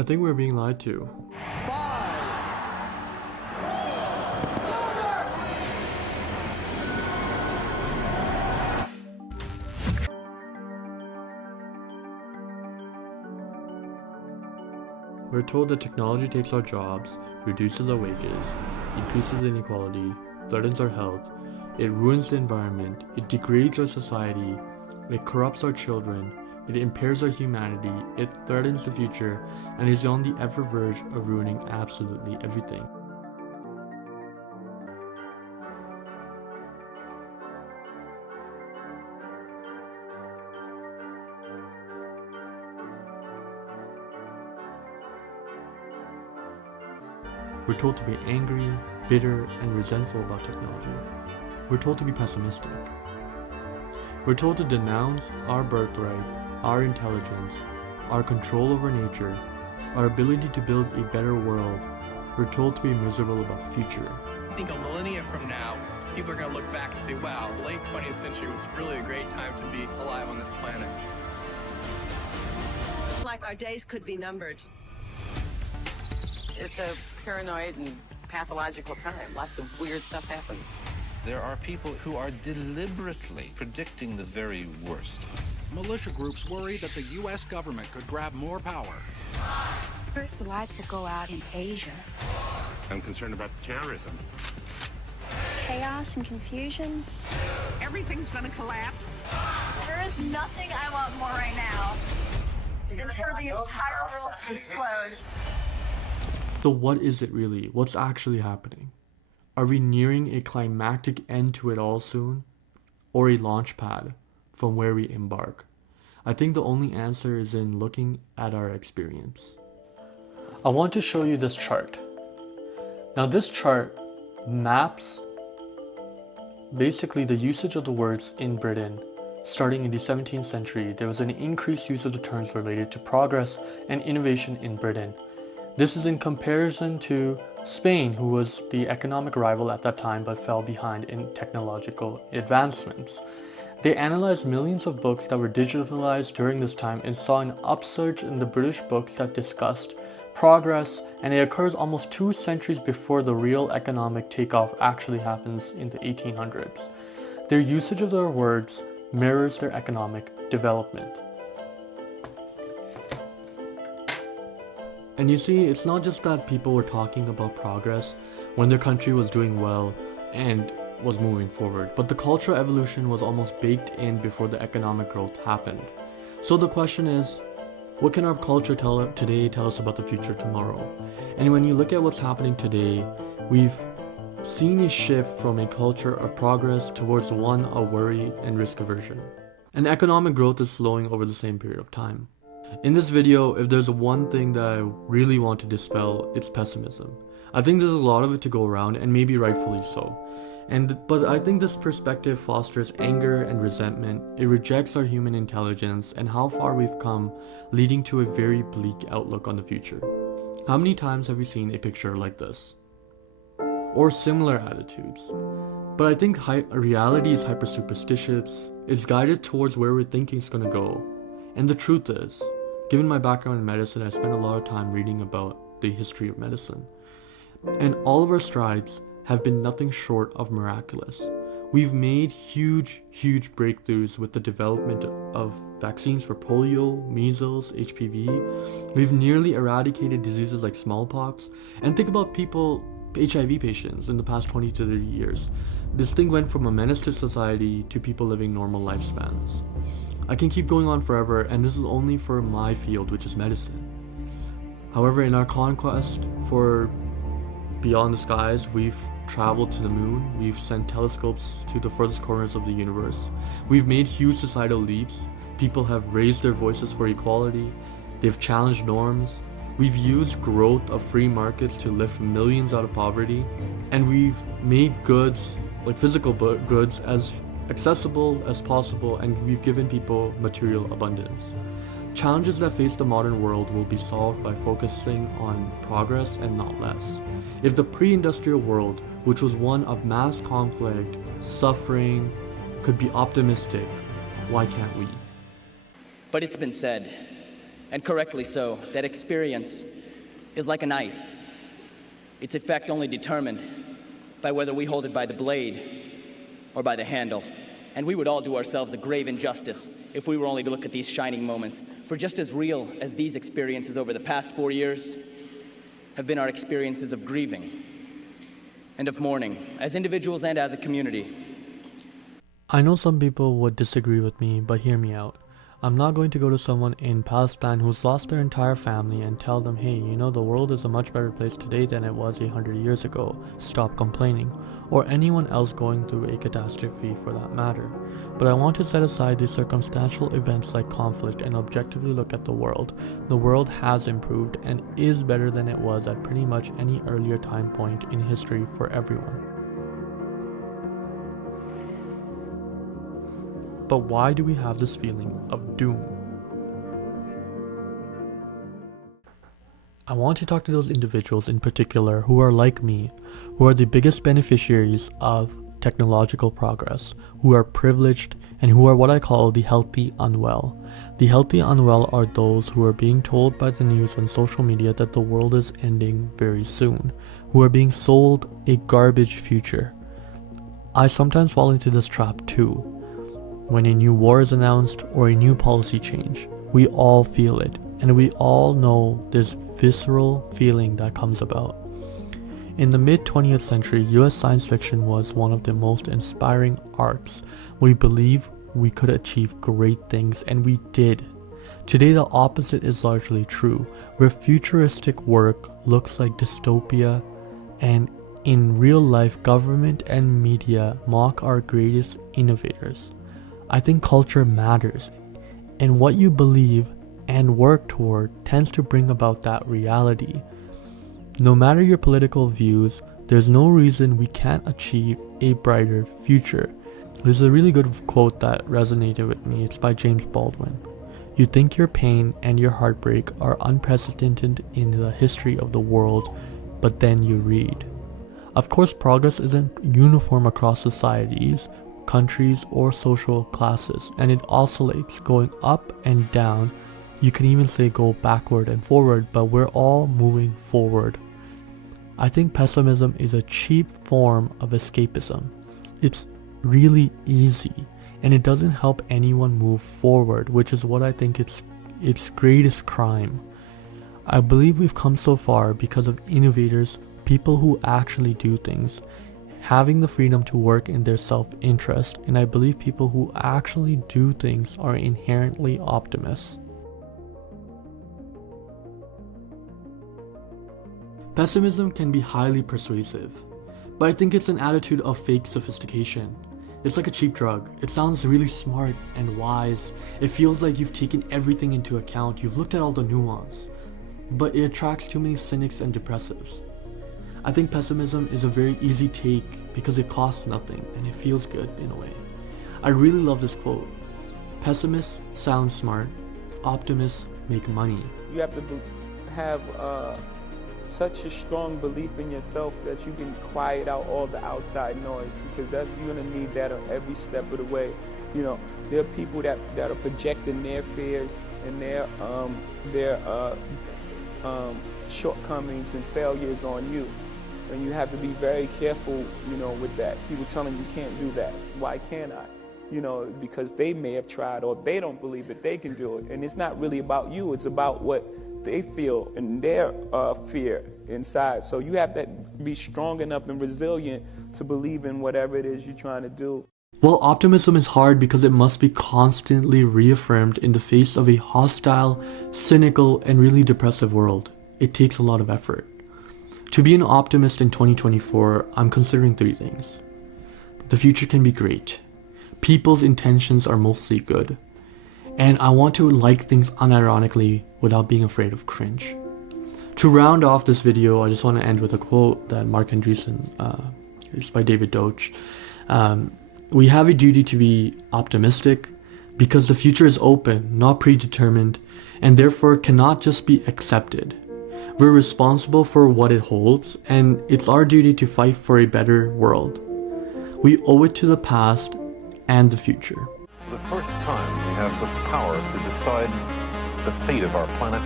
I think we're being lied to. We're told that technology takes our jobs, reduces our wages, increases inequality, threatens our health, it ruins the environment, it degrades our society, it corrupts our children, it impairs our humanity, it threatens the future, and is on the ever verge of ruining absolutely everything. We're told to be angry, bitter, and resentful about technology. We're told to be pessimistic. We're told to denounce our birthright, our intelligence, our control over nature, our ability to build a better world. We're told to be miserable about the future. I think a millennia from now, people are going to look back and say, wow, the late 20th century was really a great time to be alive on this planet. It's like our days could be numbered. It's a paranoid and pathological time. Lots of weird stuff happens. There are people who are deliberately predicting the very worst. Militia groups worry that the U.S. government could grab more power. First, the lights will go out in Asia. I'm concerned about terrorism. Chaos and confusion. Everything's gonna collapse. There is nothing I want more right now than for the entire world to explode. So what is it really? What's actually happening? Are we nearing a climactic end to it all soon? Or a launch pad from where we embark? I think the only answer is in looking at our experience. I want to show you this chart. Now this chart maps basically the usage of the words in Britain. Starting in the 17th century, there was an increased use of the terms related to progress and innovation in Britain. This is in comparison to Spain, who was the economic rival at that time but fell behind in technological advancements. They analyzed millions of books that were digitalized during this time and saw an upsurge in the British books that discussed progress, and it occurs almost 2 centuries before the real economic takeoff actually happens in the 1800s. Their usage of their words mirrors their economic development. And you see, it's not just that people were talking about progress when their country was doing well and was moving forward, but the cultural evolution was almost baked in before the economic growth happened. So the question is, what can our culture today tell us about the future tomorrow? And when you look at what's happening today, we've seen a shift from a culture of progress towards one of worry and risk aversion. And economic growth is slowing over the same period of time. In this video, if there's one thing that I really want to dispel, it's pessimism. I think there's a lot of it to go around, and maybe rightfully so. But I think this perspective fosters anger and resentment. It rejects our human intelligence and how far we've come, leading to a very bleak outlook on the future. How many times have we seen a picture like this? Or similar attitudes? But I think reality is hyper-superstitious. It's guided towards where we're thinking it's gonna go. And the truth is, given my background in medicine, I spent a lot of time reading about the history of medicine. And all of our strides have been nothing short of miraculous. We've made huge breakthroughs with the development of vaccines for polio, measles, HPV. We've nearly eradicated diseases like smallpox. And think about HIV patients in the past 20 to 30 years. This thing went from a menace to society to people living normal lifespans. I can keep going on forever, and this is only for my field, which is medicine. However, in our conquest for beyond the skies, we've traveled to the moon, we've sent telescopes to the furthest corners of the universe, we've made huge societal leaps, people have raised their voices for equality, they've challenged norms, we've used growth of free markets to lift millions out of poverty, and we've made goods, like physical goods, as accessible as possible, and we've given people material abundance. Challenges that face the modern world will be solved by focusing on progress and not less. If the pre-industrial world, which was one of mass conflict, suffering, could be optimistic, why can't we? But it's been said, and correctly so, that experience is like a knife. Its effect only determined by whether we hold it by the blade or by the handle. And we would all do ourselves a grave injustice if we were only to look at these shining moments. For just as real as these experiences over the past 4 years have been our experiences of grieving and of mourning, as individuals and as a community. I know some people would disagree with me, but hear me out. I'm not going to go to someone in Palestine who's lost their entire family and tell them, hey, you know, the world is a much better place today than it was 100 years ago. Stop complaining. Or anyone else going through a catastrophe for that matter. But I want to set aside these circumstantial events like conflict and objectively look at the world. The world has improved and is better than it was at pretty much any earlier time point in history for everyone. But why do we have this feeling of doom? I want to talk to those individuals in particular who are like me, who are the biggest beneficiaries of technological progress, who are privileged, and who are what I call the healthy unwell. The healthy unwell are those who are being told by the news and social media that the world is ending very soon, who are being sold a garbage future. I sometimes fall into this trap too. When a new war is announced or a new policy change, we all feel it, and we all know this visceral feeling that comes about. In the mid-20th century, US science fiction was one of the most inspiring arts. We believe we could achieve great things, and we did. Today, the opposite is largely true, where futuristic work looks like dystopia, and in real life, government and media mock our greatest innovators. I think culture matters, and what you believe and work toward tends to bring about that reality. No matter your political views, there's no reason we can't achieve a brighter future. There's a really good quote that resonated with me. It's by James Baldwin. You think your pain and your heartbreak are unprecedented in the history of the world, but then you read. Of course, progress isn't uniform across societies, countries, or social classes, and it oscillates, going up and down. You can even say go backward and forward, but we're all moving forward. I think pessimism is a cheap form of escapism. It's really easy, and it doesn't help anyone move forward, which is what I think its greatest crime. I believe we've come so far because of innovators, people who actually do things, having the freedom to work in their self-interest, and I believe people who actually do things are inherently optimists. Pessimism can be highly persuasive, but I think it's an attitude of fake sophistication. It's like a cheap drug. It sounds really smart and wise. It feels like you've taken everything into account, you've looked at all the nuance, but it attracts too many cynics and depressives. I think pessimism is a very easy take because it costs nothing and it feels good in a way. I really love this quote. Pessimists sound smart, optimists make money. You have to have such a strong belief in yourself that you can quiet out all the outside noise, because you're gonna need that on every step of the way. You know, there are people that are projecting their fears and their shortcomings and failures on you. And you have to be very careful, you know, with that. People telling you can't do that. Why can't I? You know, because they may have tried or they don't believe that they can do it. And it's not really about you. It's about what they feel and their fear inside. So you have to be strong enough and resilient to believe in whatever it is you're trying to do. Well, optimism is hard because it must be constantly reaffirmed in the face of a hostile, cynical, and really depressive world. It takes a lot of effort. To be an optimist in 2024, I'm considering 3 things. The future can be great. People's intentions are mostly good. And I want to like things unironically without being afraid of cringe. To round off this video, I just want to end with a quote that Mark Andreessen, it's by David Deutsch. We have a duty to be optimistic because the future is open, not predetermined, and therefore cannot just be accepted. We're responsible for what it holds, and it's our duty to fight for a better world. We owe it to the past and the future. For the first time, we have the power to decide the fate of our planet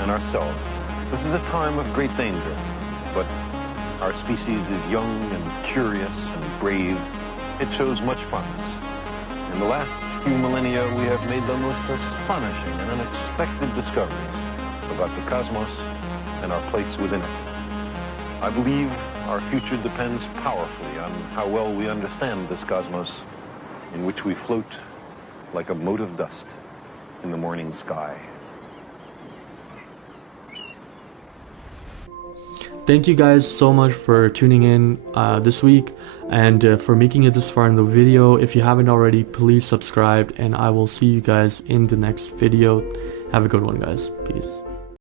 and ourselves. This is a time of great danger, but our species is young and curious and brave. It shows much promise. In the last few millennia, we have made the most astonishing and unexpected discoveries about the cosmos and our place within it. I believe our future depends powerfully on how well we understand this cosmos in which we float like a mote of dust in the morning sky. Thank you guys so much for tuning in this week and for making it this far in the video. If you haven't already, please subscribe, and I will see you guys in the next video. Have a good one, guys. Peace.